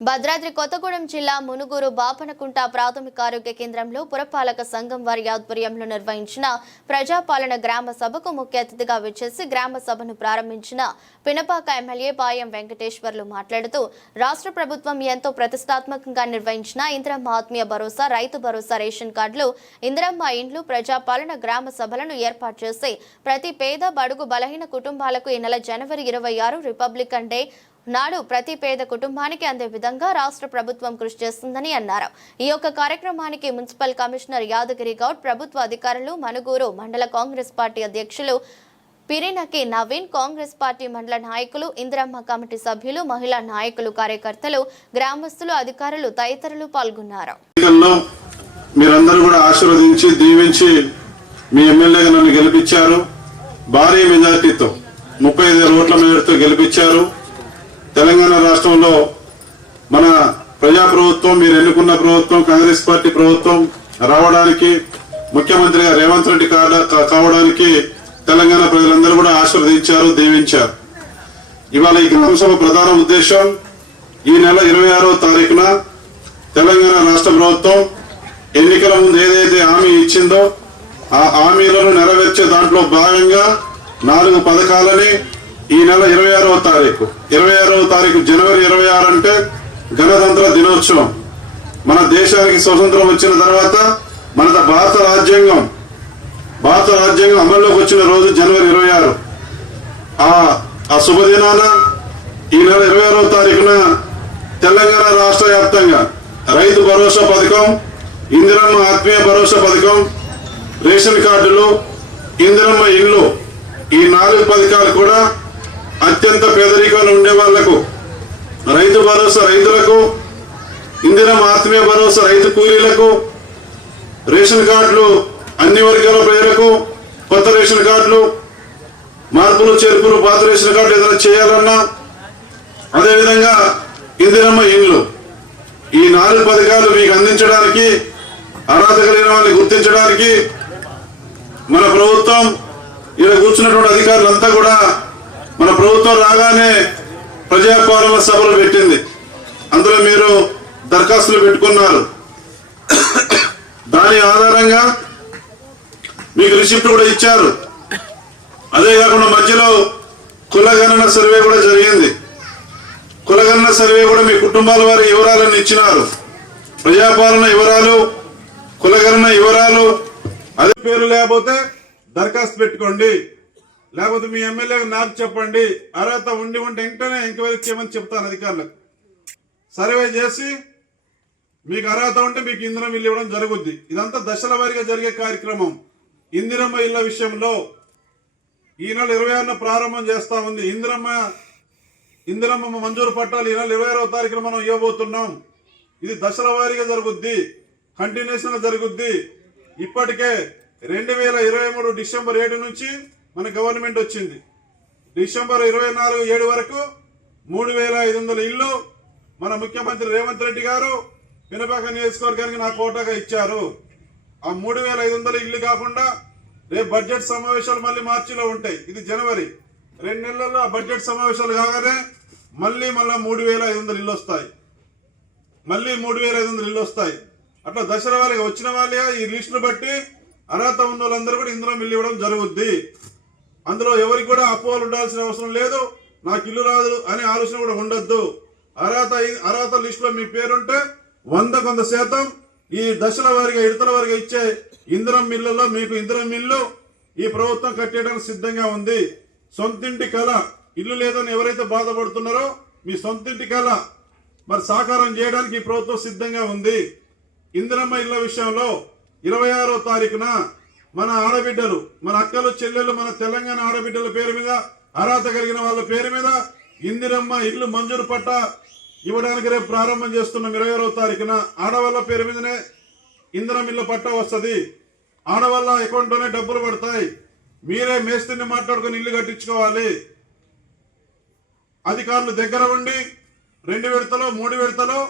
భద్రాద్రి కొత్తగూడెం జిల్లా మునుగురు బాపనకుంట ప్రాథమిక ఆరోగ్య కేంద్రంలో పురపాలక సంఘం వారి ఆధ్వర్యంలో నిర్వహించిన ప్రజాపాలన గ్రామ సభకు ముఖ్య అతిథిగా విచ్చేసి గ్రామ సభను ప్రారంభించిన పినపాక ఎమ్మెల్యే పాయం వెంకటేశ్వర్లు మాట్లాడుతూ రాష్ట్ర ప్రభుత్వం ఎంతో ప్రతిష్టాత్మకంగా నిర్వహించిన ఇందిరమ్మ ఆత్మీయ భరోసా రైతు భరోసా రేషన్ కార్డులు ఇందిరమ్మ ఇండ్లు ప్రజాపాలన గ్రామ సభలను ఏర్పాటు చేసి ప్రతి పేద బడుగు బలహీన కుటుంబాలకు ఈ నెల జనవరి ఇరవై ఆరు రిపబ్లికన్ డే నాడు ప్రతి పేద కుటుంబానికి అందే విధంగా రాష్ట్ర ప్రభుత్వం కృషి చేస్తుందని అన్నారు. ఈ యొక్క కార్యక్రమానికి మున్సిపల్ కమిషనర్ యాదగిరి గౌడ్ ప్రభుత్వ అధికారులు మనుగూరు మండల కాంగ్రెస్ పార్టీ అధ్యక్షులు పిరినకి నవీన్ కాంగ్రెస్ పార్టీ మండల నాయకులు ఇందిరమ్మ కమిటీ సభ్యులు మహిళా నాయకులు కార్యకర్తలు గ్రామస్తులు అధికారులు తదితరులు పాల్గొన్నారు. మీరందరూ కూడా ఆశీర్వదించి దీవించి మీ ఎమ్మెల్యేగా నన్ను గెలిపించారు. భారీ మెజార్టీతో ముప్పై ఐదు ఓట్ల మెజార్టీతో గెలిపించారు. తెలంగాణ రాష్ట్రంలో మన ప్రజా ప్రభుత్వం మీరు ఎన్నుకున్న ప్రభుత్వం కాంగ్రెస్ పార్టీ ప్రభుత్వం రావడానికి ముఖ్యమంత్రిగా రేవంత్ రెడ్డి కా- కావడానికి తెలంగాణ ప్రజలందరూ కూడా ఆశీర్వదించారు దీవించారు. ఇవాళ ఈ గ్రామ సభ ప్రధాన ఉద్దేశం ఈ నెల ఇరవై ఆరో తారీఖున తెలంగాణ రాష్ట్ర ప్రభుత్వం ఎన్నికల ముందు ఏదైతే హామీ ఇచ్చిందో ఆ హామీలను నెరవేర్చే దాంట్లో భాగంగా నాలుగు పథకాలని ఈ నెల ఇరవై ఆరవ తారీఖు. ఇరవై ఆరవ తారీఖు జనవరి ఇరవై ఆరు అంటే గణతంత్ర దినోత్సవం. మన దేశానికి స్వతంత్రం వచ్చిన తర్వాత మన భారత రాజ్యాంగం భారత రాజ్యాంగం అమల్లోకి వచ్చిన రోజు జనవరి ఇరవై ఆరు ఆ ఆ శుభదినాన ఈ నెల ఇరవై ఆరవ తారీఖున తెలంగాణ రాష్ట్ర వ్యాప్తంగా రైతు భరోసా పథకం ఇందిరమ్మ ఆత్మీయ భరోసా పథకం రేషన్ కార్డులు ఇందిరమ్మ ఇల్లు ఈ నాలుగు పథకాలు కూడా అత్యంత పేదరికంలో ఉండే వాళ్ళకు రైతు భరోసా రైతులకు ఇందిరమ్మ ఆత్మీయ భరోసా రైతు కూలీలకు రేషన్ కార్డులు అన్ని వర్గాల ప్రజలకు కొత్త రేషన్ కార్డులు మార్పులు చేర్పులు పాత రేషన్ కార్డు ఏదైనా చేయాలన్నా అదేవిధంగా ఇందిరమ్మ ఇండ్లు. ఈ నాలుగు పథకాలు మీకు అందించడానికి అర్హత కలిగిన వారిని గుర్తించడానికి మన ప్రభుత్వం ఇక్కడ కూర్చున్నటువంటి అధికారులంతా కూడా మన ప్రభుత్వం రాగానే ప్రజాపాలన సభలు పెట్టింది. అందులో మీరు దరఖాస్తులు పెట్టుకున్నారు. దాని ఆధారంగా మీకు రిసిప్ట్ కూడా ఇచ్చారు. అదే కాకుండా మధ్యలో కులగణన సర్వే కూడా జరిగింది. కులగణన సర్వే కూడా మీ కుటుంబాల వారి వివరాలను ఇచ్చినారు. ప్రజాపాలన వివరాలు కులగణన వివరాలు అదే పేరు లేకపోతే దరఖాస్తు పెట్టుకోండి. లేకపోతే మీ ఎమ్మెల్యే నాకు చెప్పండి. అర్హత ఉండి ఉంటే వెంటనే ఎంక్వైరీ చేయమని చెప్తాను అధికారులకు. సర్వే చేసి మీకు అర్హత ఉంటే మీకు ఇందిరం ఇల్లు ఇవ్వడం జరుగుద్ది. ఇదంతా దశల వారీగా జరిగే కార్యక్రమం. ఇందిరమ్మ ఇళ్ళ విషయంలో ఈ నెల ఇరవై ఆరున ప్రారంభం చేస్తా ఉంది. ఇందిరమ్మ ఇందిరమ్మ మంజూరు పట్టాలు ఈ నెల ఇరవై ఆరవ తారీఖున మనం ఇవ్వబోతున్నాం. ఇది దశల వారీగా జరుగుద్ది. కంటిన్యూషన్ జరుగుద్ది. ఇప్పటికే రెండు వేల ఇరవై మూడు డిసెంబర్ ఏడు నుంచి మన గవర్నమెంట్ వచ్చింది. డిసెంబర్ ఇరవై నాలుగు ఏడు వరకు మూడు వేల ఐదు వందల ఇల్లు మన ముఖ్యమంత్రి రేవంత్ రెడ్డి గారు పినపాక నియోజకవర్గానికి నా కోటాగా ఇచ్చారు. ఆ మూడు వేల ఐదు వందల ఇల్లు కాకుండా రేపు బడ్జెట్ సమావేశాలు మళ్ళీ మార్చిలో ఉంటాయి. ఇది జనవరి. రెండు నెలల్లో ఆ బడ్జెట్ సమావేశాలు కాగానే మళ్ళీ మళ్ళీ మూడు వేల ఐదు వందల ఇల్లు వస్తాయి. మళ్ళీ మూడు వేల ఐదు వందలు ఇల్లు వస్తాయి. అట్లా దశల వారిగా వచ్చిన వాళ్ళే ఈ లిస్టును బట్టి అర్హత ఉన్న వాళ్ళందరూ కూడా ఇందులో మిల్లు ఇవ్వడం జరుగుద్ది. అందులో ఎవరికి కూడా అపోహలు ఉండాల్సిన అవసరం లేదు. నాకు ఇల్లు రాదు అనే ఆలోచన కూడా ఉండొద్దు. అర్హత అర్హత లిస్టులో మీ పేరుంటే వంద కొంత శాతం ఈ దశల వారిగా ఇడతల వారిగా ఇచ్చే ఇంధనం మిల్లులో మీకు ఇంధనం మిల్లు ఈ ప్రభుత్వం కట్టేయడానికి సిద్ధంగా ఉంది. సొంతింటి కళ ఇల్లు లేదని ఎవరైతే బాధపడుతున్నారో మీ సొంతింటి కళ మరి సాకారం చేయడానికి ఈ ప్రభుత్వం సిద్ధంగా ఉంది. ఇందిరమ్మ ఇళ్ళ విషయంలో ఇరవై ఆరో తారీఖున మన ఆడబిడ్డలు మన అక్కలు చెల్లెలు మన తెలంగాణ ఆడబిడ్డల పేరు మీద అర్హత కలిగిన వాళ్ళ పేరు మీద ఇందిరమ్మ ఇల్లు మంజూరు పట్ట ఇవ్వడానికి రేపు ప్రారంభం చేస్తున్నాం ఇరవై ఆరో తారీఖున ఆడవాళ్ళ పేరు మీదనే ఇందిరం ఇల్లు పట్ట వస్తుంది. ఆడవాళ్ళ అకౌంట్లోనే డబ్బులు పడతాయి. మీరే మేస్త్రిని మాట్లాడుకుని ఇల్లు కట్టించుకోవాలి. అధికారులు దగ్గర ఉండి రెండు విడతలో మూడు విడతలో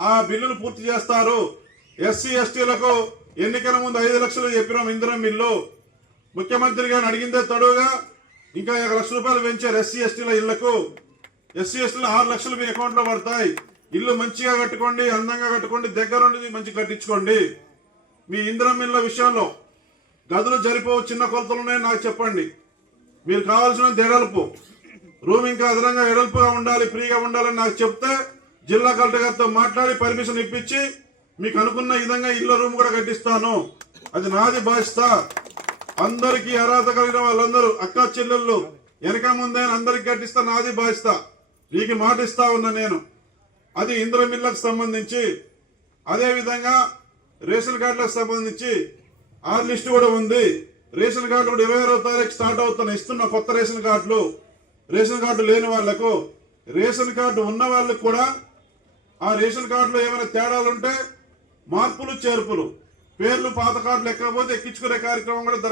ఆ బిల్లులు పూర్తి చేస్తారు. ఎస్సీ ఎస్టీలకు ఎన్నికల ముందు ఐదు లక్షలు చెప్పినాం ఇందిరం బిల్లు ముఖ్యమంత్రి గారిని అడిగిందే తడువుగా ఇంకా ఒక లక్ష రూపాయలు పెంచారు ఎస్సీ ఎస్టీల ఇళ్ళకు. ఎస్సీ ఎస్టీలు ఆరు లక్షలు మీ అకౌంట్లో పడతాయి. ఇల్లు మంచిగా కట్టుకోండి అందంగా కట్టుకోండి దగ్గరుండి మంచి కట్టించుకోండి. మీ ఇంద్రం ఇళ్ళ విషయంలో గదులు జరిపోవు చిన్న కొలతలు ఉన్నాయని నాకు చెప్పండి. మీరు కావాల్సిన ఎడల్పు రూమ్ ఇంకా అదనంగా ఎడల్పుగా ఉండాలి ఫ్రీగా ఉండాలని నాకు చెప్తే జిల్లా కలెక్టర్ గారితో మాట్లాడి పర్మిషన్ ఇప్పించి మీకు అనుకున్న విధంగా ఇళ్ళ రూమ్ కూడా కట్టిస్తాను. అది నాది బాధ్యత. అందరికీ అర్హత కలిగిన వాళ్ళందరూ అక్క చెల్లెళ్ళు వెనక ముందే అందరికి కట్టిస్తా నాది బాధ్యత. మీకు మాట ఇస్తా ఉన్నా నేను. అది ఇంద్రమిల్లకు సంబంధించి అదే విధంగా రేషన్ కార్డులకు సంబంధించి ఆ లిస్ట్ కూడా ఉంది. రేషన్ కార్డు కూడా ఇరవై ఆరో తారీఖు స్టార్ట్ అవుతున్న ఇస్తున్న కొత్త రేషన్ కార్డులు రేషన్ కార్డు లేని వాళ్ళకు రేషన్ కార్డు ఉన్న వాళ్ళకు కూడా ఆ రేషన్ కార్డులో ఏమైనా తేడాలు ఉంటే మార్పులు చేర్పులు. పేర్లు పాత కార్డు ఎక్కకపోతే ఎక్కించుకునే కార్యక్రమం కూడా